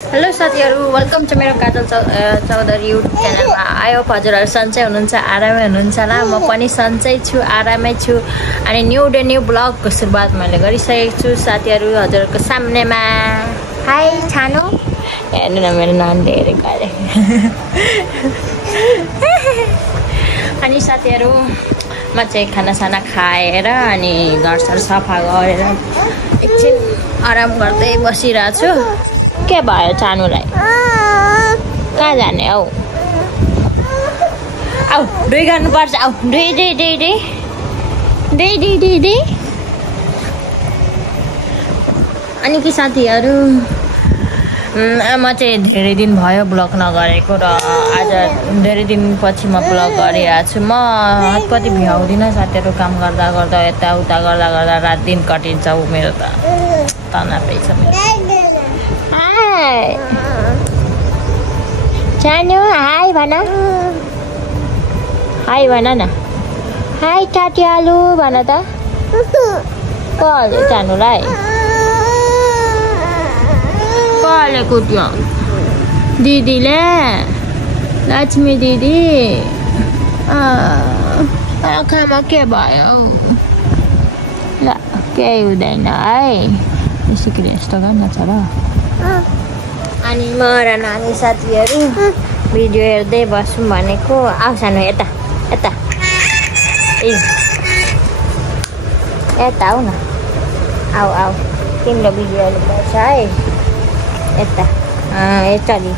Hello साथीहरु, welcome to मेरो काजल Chaudhary YouTube च्यानलमा। आयो हजुरहरु सन्चै हुनुहुन्छ, आरामै हुनुहुन्छ होला। म पनि सन्चै छु, आरामै छु। अनि न्यू डे न्यू ब्लगको सुरुवात मैले गरिसकेको छु साथीहरु हजुरहरुको सामनेमा। हाय छानो, हेर्नु न मेरो नानीले हेरेको अरे। अनि साथीहरु म चाहिँ खानासाना खाएर अनि घरसर सफा गरेर एकछिन आराम गर्दै बसिरहेको छु। के भयो चानुलाई? कहाँ जाने हौ? आऊ दुई गर्नुपर्छ। आऊ दुई। अनि कि साथीहरु म चाहिँ धेरै दिन भयो ब्लग नगरेको र आज धेरै दिनपछि म ब्लग गरिरहेको छु। म कति भ्याउँदिनँ साथीहरु, काम गर्दा गर्दा यताउता गर्दा गर्दा रात दिन कटिन्छ मेरो त तनावै छ मेरो। चानु हाई भन, हाई भन न। हाई टाटियालु भन त। कसले चानुलाई कसले कुट्यो? दिदीले, लक्ष्मी दिदी। आँखामा के भयो? ल केही हुँदैन है, यसरी यस्तो गर्न छ र। अनि म र नानी साथीहरु भिडियो हेर्दै बसौँ भनेको। आऊ सानो यता यता, यता आऊ न। आऊ आऊ, तिम्रो भिडियो हेर्नुपर्छ है। यता यसरी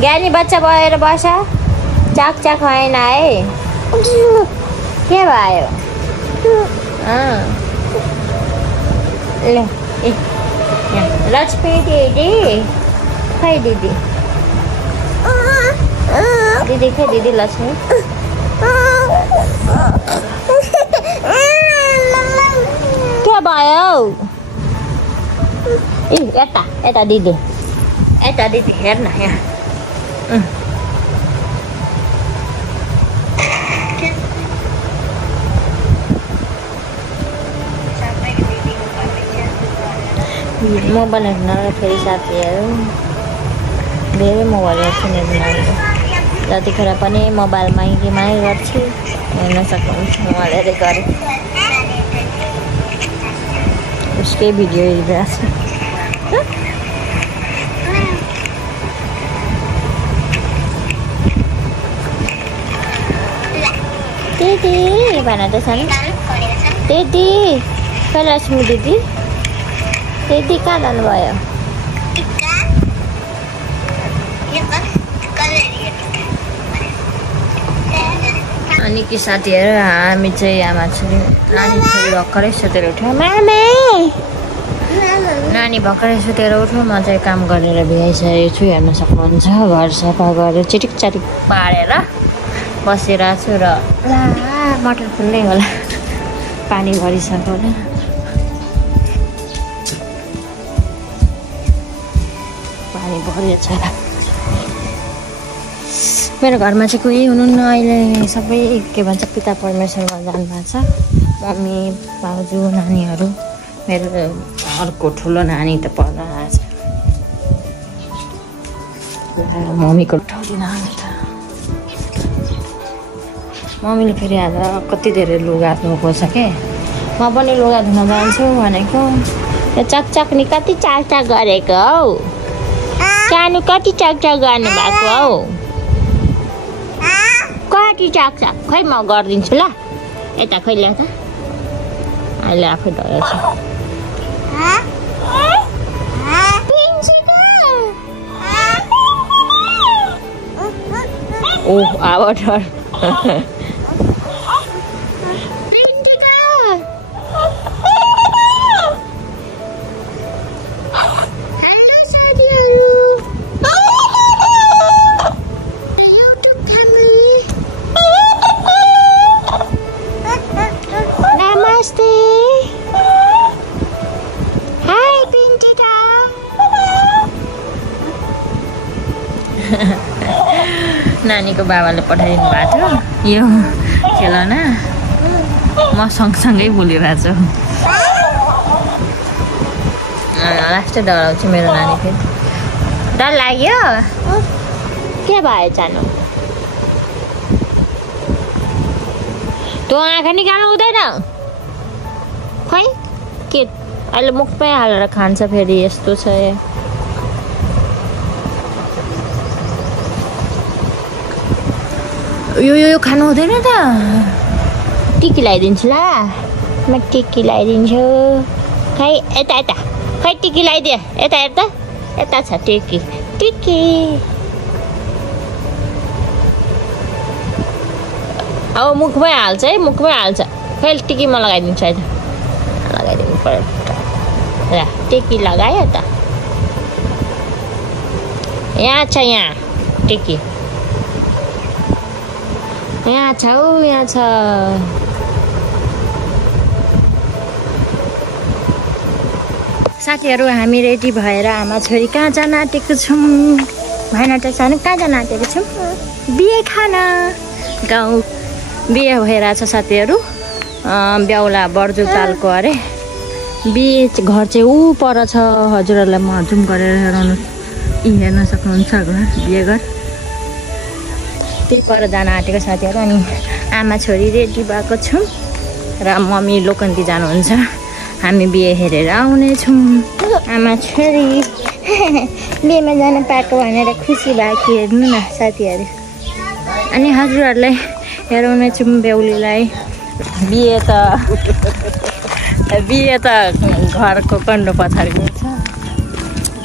ज्ञानी बच्चा भएर बस, चाक चाक होइन है। के भयो? ल लक्ष्मी दिदी खै दिदी, दिदी खै दिदी लक्ष्मी। के भयो? यता यता दिदी, यता दिदी हेर्न यहाँ। मोबाइल हेर्न फेरि साथीहरु धेरै मोबाइल हेर्छु मेरो। जतिखेर पनि मोबाइलमा गेमै गर्छु, हेर्न सक्नुहुन्छ। मोबाइल हेर्दै गरेँ उसकै भिडियो हेरिरहेको छु। दिदी भन त सानो, दिदी खै लक्ष्मी दिदी, दिदी कहाँ जानुभयो? अनि कि साथीहरु हामी चाहिँ आमा छोरी, नानी छोरी भर्खरै सुतेर उठ्यो। नानी भर्खरै सुतेर उठ्यो, म चाहिँ काम गरेर भ्याइसकेको छु। हेर्न सक्नुहुन्छ घर सफा गरेर चिटिक चाटिक पारेर बसिरहेको छु। र मटर फुल्दै होला, पानी भरिसक्यो होला। पानी भरिएको छ। मेरो घरमा चाहिँ कोही हुनुहुन्न अहिले, सबै के भन्छ पिता परमेश्वरमा जानुभएको छ। मम्मी बाउजू नानीहरू, मेरो अर्को ठुलो नानी त पढ्न आएको छ। मम्मीको उठाउँदिन त, मम्मीले फेरि आज कति धेरै लुगा धुएको छ के। म पनि लुगा धुन जान्छु भनेको। यो चकचक्नी कति चाकचाक गरेको हौ? सानो कति चाकचाक गर्नु भएको हौ? कति चाकचाक? खै म गरिदिन्छु ल। यता खै ल्याउ त, अहिले आफै धरेछ। ओह आवाज नानीको बाबाले पठाइदिनु भएको थियो यो खेलना। म सँगसँगै बोलिरहेको छु। लास्टै डराउँछु मेरो नानी फेरि। डर लाग्यो के भयो जानु तँ आँखा निकाल्नु हुँदैन खै के अहिले मुखमै हालेर खान्छ फेरि यस्तो छ यो खानु हुँदैन त टिकी लगाइदिन्छु ल म टिकी लगाइदिन्छु खै यता यता खै टिकी लगाइदिए यता हेर्दा यता छ टिकी टिकी अब मुखमै हाल्छ है मुखमै हाल्छ खै टिकीमा लगाइदिन्छु होइन लगाइदिनु पर्यो ल टिकी लगायो त यहाँ छ यहाँ टिकी यहाँ छ हौ यहाँ छ साथीहरू हामी रेडी भएर आमा छोरी कहाँ जान आँटेको छौँ भएन त सानो कहाँ जान आँटेको छौँ बिहे खान गाउँ बिहे भइरहेछ साथीहरू ब्याउला बर्जु चालको अरे बिहे घर चाहिँ ऊ पर छ हजुरहरूलाई म जुम गरेर हेर्न सक्नुहुन्छ घर बिहे घर त्यही पर जान आँटेको साथीहरू अनि आमा छोरी रेडी भएको छौँ र मम्मी लोकन्ती जानुहुन्छ हामी बिहे हेरेर आउनेछौँ आमा छोरी बिहेमा जान पाएको भनेर खुसी भएको हेर्नु न साथीहरू अनि हजुरहरूलाई हेराउनेछौँ बेहुलीलाई बिहे त घरको कन्डो पछाडि छ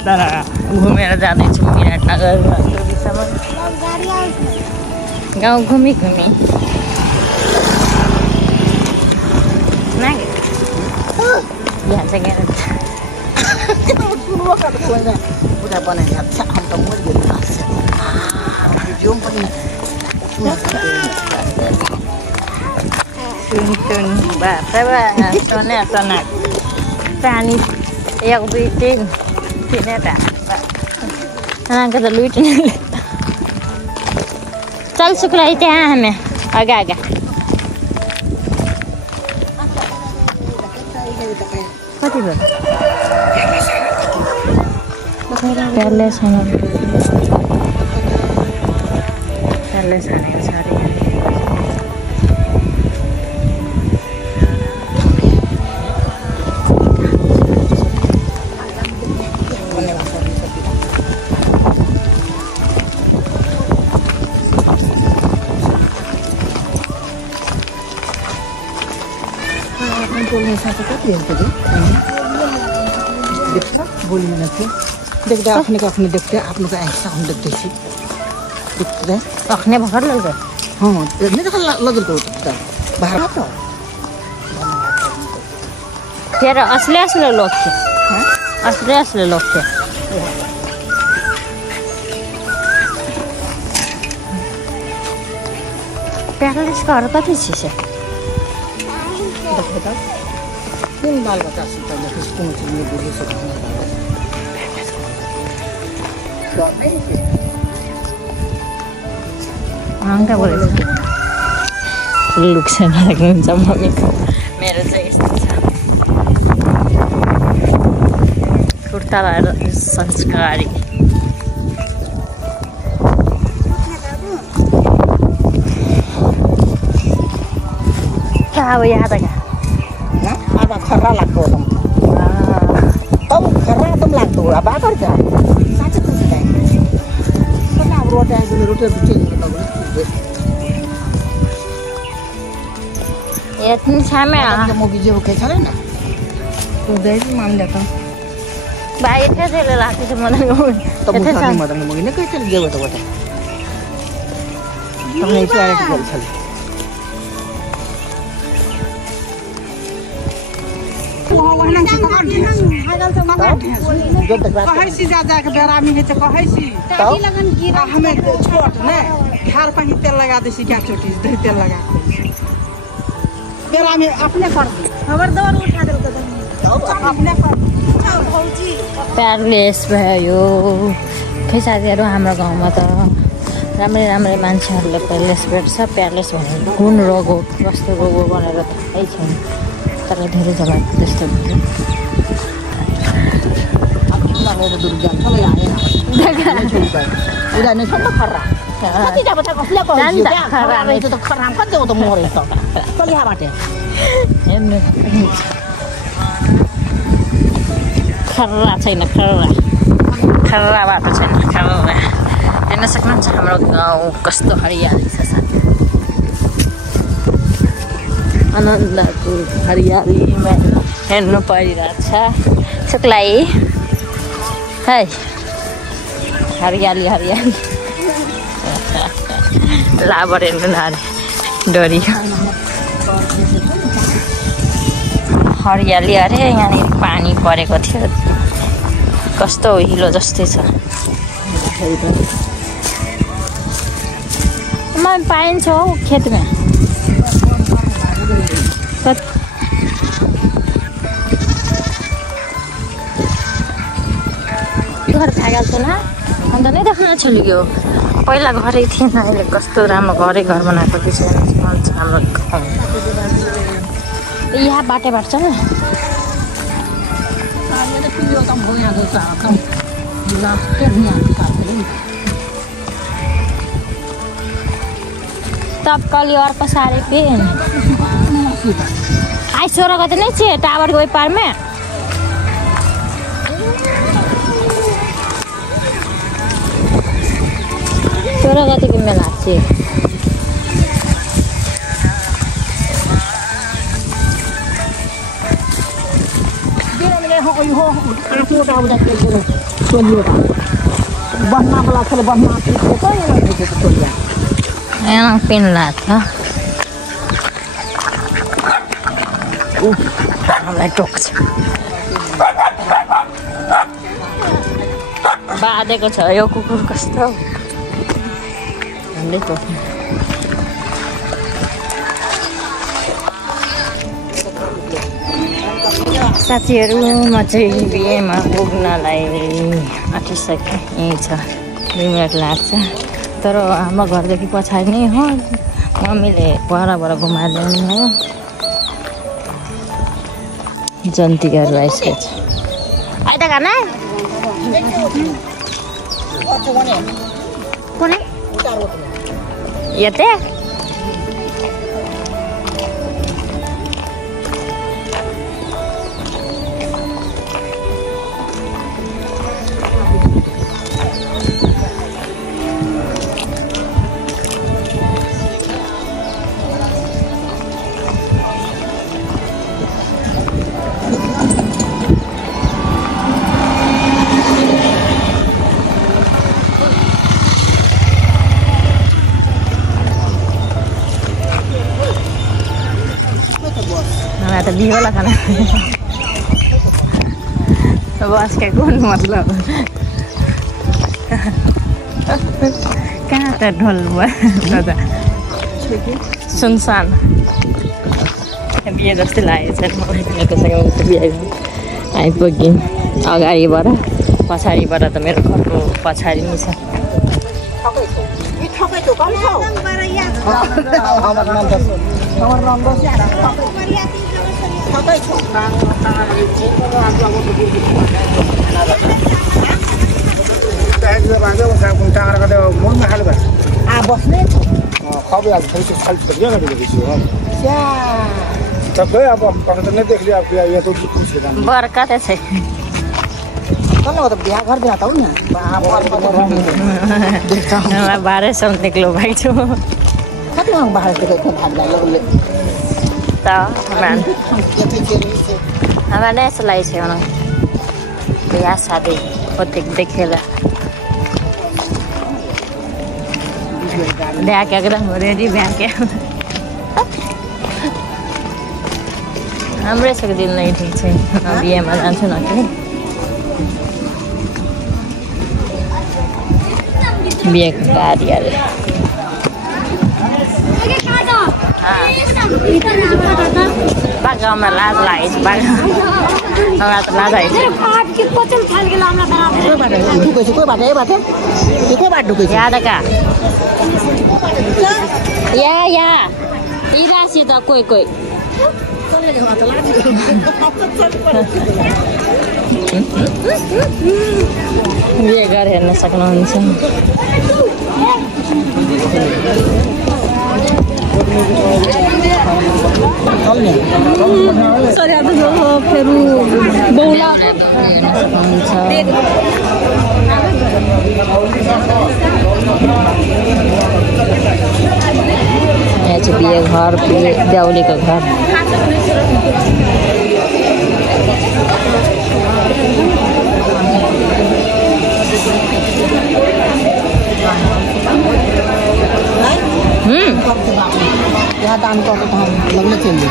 तर घुमेर जाँदैछौँ विराटनगर गाउँ घुमी यहाँ चाहिँ पानी एक दुई तिन तिनवटा लुटिने चल सुक्लाई त्यहाँ हामी आगा कति भयो प्यारलेस हालेको छ अरे बोल्ने साथी कति हेर्छ देख्छ बोलिँदैन थियो देख्दा आफ्नो देख्थ्यो आफ्नो त आँखा आफ्नो देख्दैछु देख्दै अख्ने भर्खर लग्छ लगेको बाह्र त फेरि असले लोग्थ्यो प्यारलेसको अरू कति छिसे कुन बालबच्चा हङ्का बोलेको लुक्स लाग्नुहुन्छ मम्मीको मेरो चाहिँ यस्तो छ कुर्ता लगाएर संस्कारी अब यहाँ त अब खर्रा लाग्दो तब खर्रा तुम लाग्दो अब गर्छ साँच्चै खुसी अब रोटी यति सामै म बिजो के छैन सुदैछु मान्दै त भाइ त्यसैले लाग्छ मलाई त मुखले मदन मगिने के चल गयो त बता तपाईँ चाहिँ आएको छ कहैसी जा के बेरामी है तो कहैसी हमें छोट ने घर पर ही तेल लगा देसी क्या छोटी दही तेल लगा बेरामी अपने कर दी खबर दौर उठा दे अपने कर भौजी प्यारलेस भयो खै साथीहरु हाम्रो गाउँमा त राम्रै मान्छेहरुले प्यारलेस भेट्छ प्यारलेस भनेको कुन रोग हो कस्तो रोग हो भनेर थाहै छैन तर धेरै जग्गा त्यस्तो हुन्छ उदा नै छ नि त खर्रा कति जाब त कसले कहन्छ त्यहाँ खर्रा रहेछ त खर्रा कति हो त मरे त कलिहाबाट हेर्नु खर्रा छैन खर्रा बाटो छैन खर्रा हेर्न सक्नुहुन्छ हाम्रो गाउँ कस्तो हरियाली छ साथी आनन्दको हरियालीमा हेर्नु परिरहेछ सुक्लाई है हरियाली लाबर हेर्नु नारे डोरी हरियाली अरे यहाँनिर पानी परेको थियो कस्तो हिलो जस्तै छ पाइन्छ हौ खेतमा घर भागेको छैन अन्त नै देख्न छोडियो पहिला घरै थिएन अहिले कस्तो राम्रो घर बनाएको हाम्रो यहाँ बाटो छ नि तपकली अर्को साह्रै पे आई 16 गते नै छ टावरको ओइ पारमा 16 गतेको मेला छ Enak pinlat ha. Mulai doks. Baadeko छ यो कुकुर कस्तो हामीले त साथीहरु म चाहिँ बिहेमा पुग्नलाई आँटिसके यही छ 2 मिनेट लाग्छ तर हाम्रो घरदेखि पछाडि नै हो मम्मीले परबाट घुमाइदिनु भयो जन्तीहरु आइसकेछ आइता खाना कुनै यते तो भी वाला खाना बस के कौन मतलब कहाँ त ढोल दादा सुनसान बिहे जस्तै लागेको छ आइपुग्यौँ अगाडिबाट पछाडिबाट त मेरो घरको पछाडि नै छ बरकत है बारह सौ निकलो भाई छो हमारा ऐसा लाई छे ना बियाह शादी होते देखेला ब्याह के एकदम रेडी ब्याह के हाम्रो यसको दिन नै ठीक छ बिहेमा जान्छु न कि बिहेको गाडीहरु बागामा लाज लागेछ बागा त लाज आइछ यादका या इरासी त कोही कोही बिहे गरेर हेर्न सक्नुहुन्छ। यहाँ चाहिँ बिहे घर बेहुलीको घर।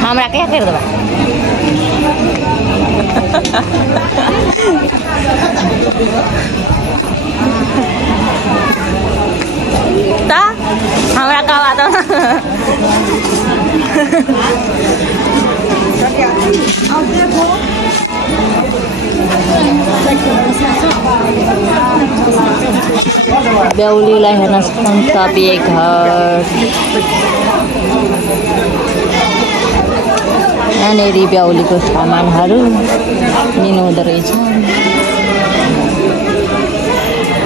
हमरा क्या कर देबा ता हमरा का बात बेहुलीलाई हेर्न सक्नुहुन्छ बिहे घर। यहाँनिर बेहुलीको सामानहरू लिनुहुँदो रहेछ।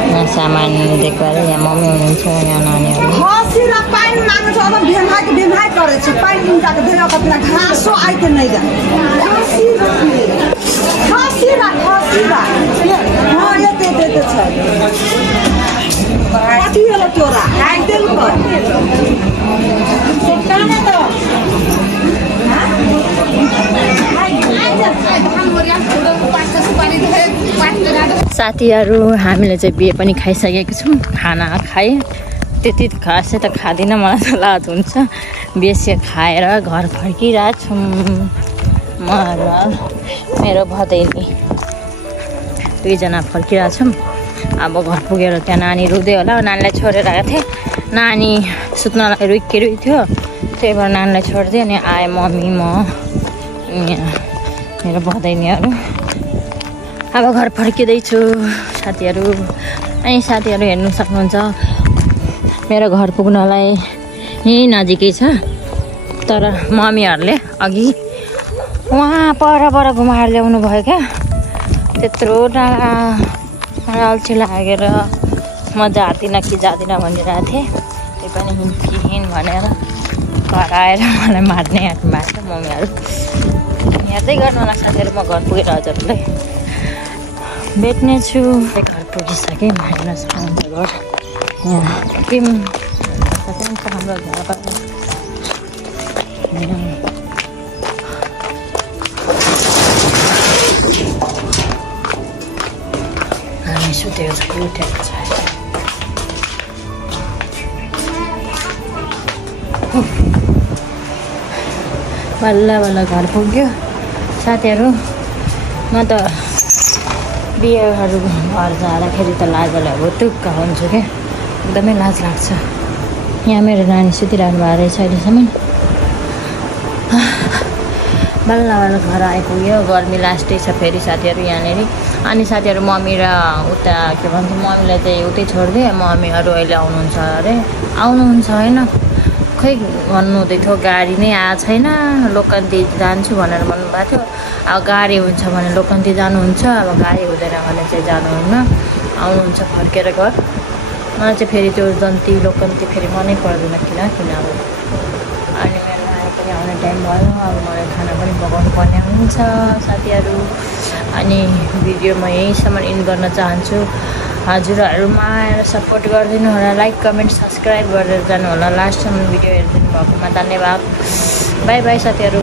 यहाँ सामान देख्दा यहाँ मम्मी हुनुहुन्छ, यहाँ नानीहरू। साथीहरू हामीले चाहिँ बिहे पनि खाइसकेको छौँ। खाना खाएँ, त्यति खासै त खाँदिनँ, मलाई त लाज हुन्छ। बेसी खाएर घर फर्किरहेको छौँ म र मेरो भदैनी, दुईजना फर्किरहेको छौँ। अब घर पुगेर त्यहाँ नानी रुँदै होला, नानीलाई छोडेर आएको थिएँ। नानी सुत्नलाई रुइकै थियो, त्यही भएर नानीलाई छोडिदिएँ। अनि आएँ मम्मी, म, यहाँ मेरो भदैनीहरू। अब घर फर्किँदैछु साथीहरू। अनि साथीहरू हेर्नु सक्नुहुन्छ मेरो घर पुग्नलाई यहीँ नजिकै छ, तर मम्मीहरूले अघि वहाँ पर घुमाएर ल्याउनु भयो क्या। त्यत्रो टाढा अल्छी लागेर म जाँदिनँ कि जाँदिनँ भनिरहेको थिएँ। त्यही पनि हिँड भनेर घर आएर मलाई मार्ने आँट्नु भएको छ मम्मीहरू। हेर्दै गर्नु होला साथीहरू, म घर पुगेर हजुरलाई भेट्नेछु। घर पुगिसकेँ, हेर्न सक्नुहुन्छ घर। यहाँ टिम छ हाम्रो घर। हामी सुतेको छ, उठेको छ। बल्ल बल्ल घर पुग्यो साथीहरू। म त बिहेहरू घर जाँदाखेरि त लाजले भुटुक्क हुन्छु क्या, एकदमै लाज लाग्छ। यहाँ मेरो नानी सुतिरहनु भएको रहेछ अहिलेसम्म। बल्ल बल्ल घर आइपुग्यो, गर्मी लास्टै छ फेरि साथीहरू यहाँनिर। अनि साथीहरू मम्मी र उता के भन्छ, मम्मीलाई चाहिँ उतै छोडिदिएँ। मम्मीहरू अहिले आउनुहुन्छ अरे, आउनुहुन्छ होइन, खै भन्नुहुँदै थियो गाडी नै आएको छैन, लोकन्ती जान्छु भनेर भन्नुभएको थियो। अब गाडी हुन्छ भने लोकन्ती जानुहुन्छ, अब गाडी हुँदैन भने चाहिँ जानुहुन्न, आउनुहुन्छ फर्केर घर। मलाई चाहिँ फेरि त्यो जन्ती लोकन्ती फेरि मनै पर्दैन, किन अब। अनि मेरो नानी पनि आउने टाइम भयो, अब मलाई खाना पनि पकाउनु पर्ने हुन्छ साथीहरू। अनि भिडियो म यहीँसम्म इन्ड गर्न चाहन्छु। हजुरहरूमा आएर सपोर्ट गरिदिनु होला, लाइक कमेन्ट सब्सक्राइब गरेर जानु होला। लास्टसम्म भिडियो हेरिदिनु भएकोमा धन्यवाद। बाई बाई साथीहरू।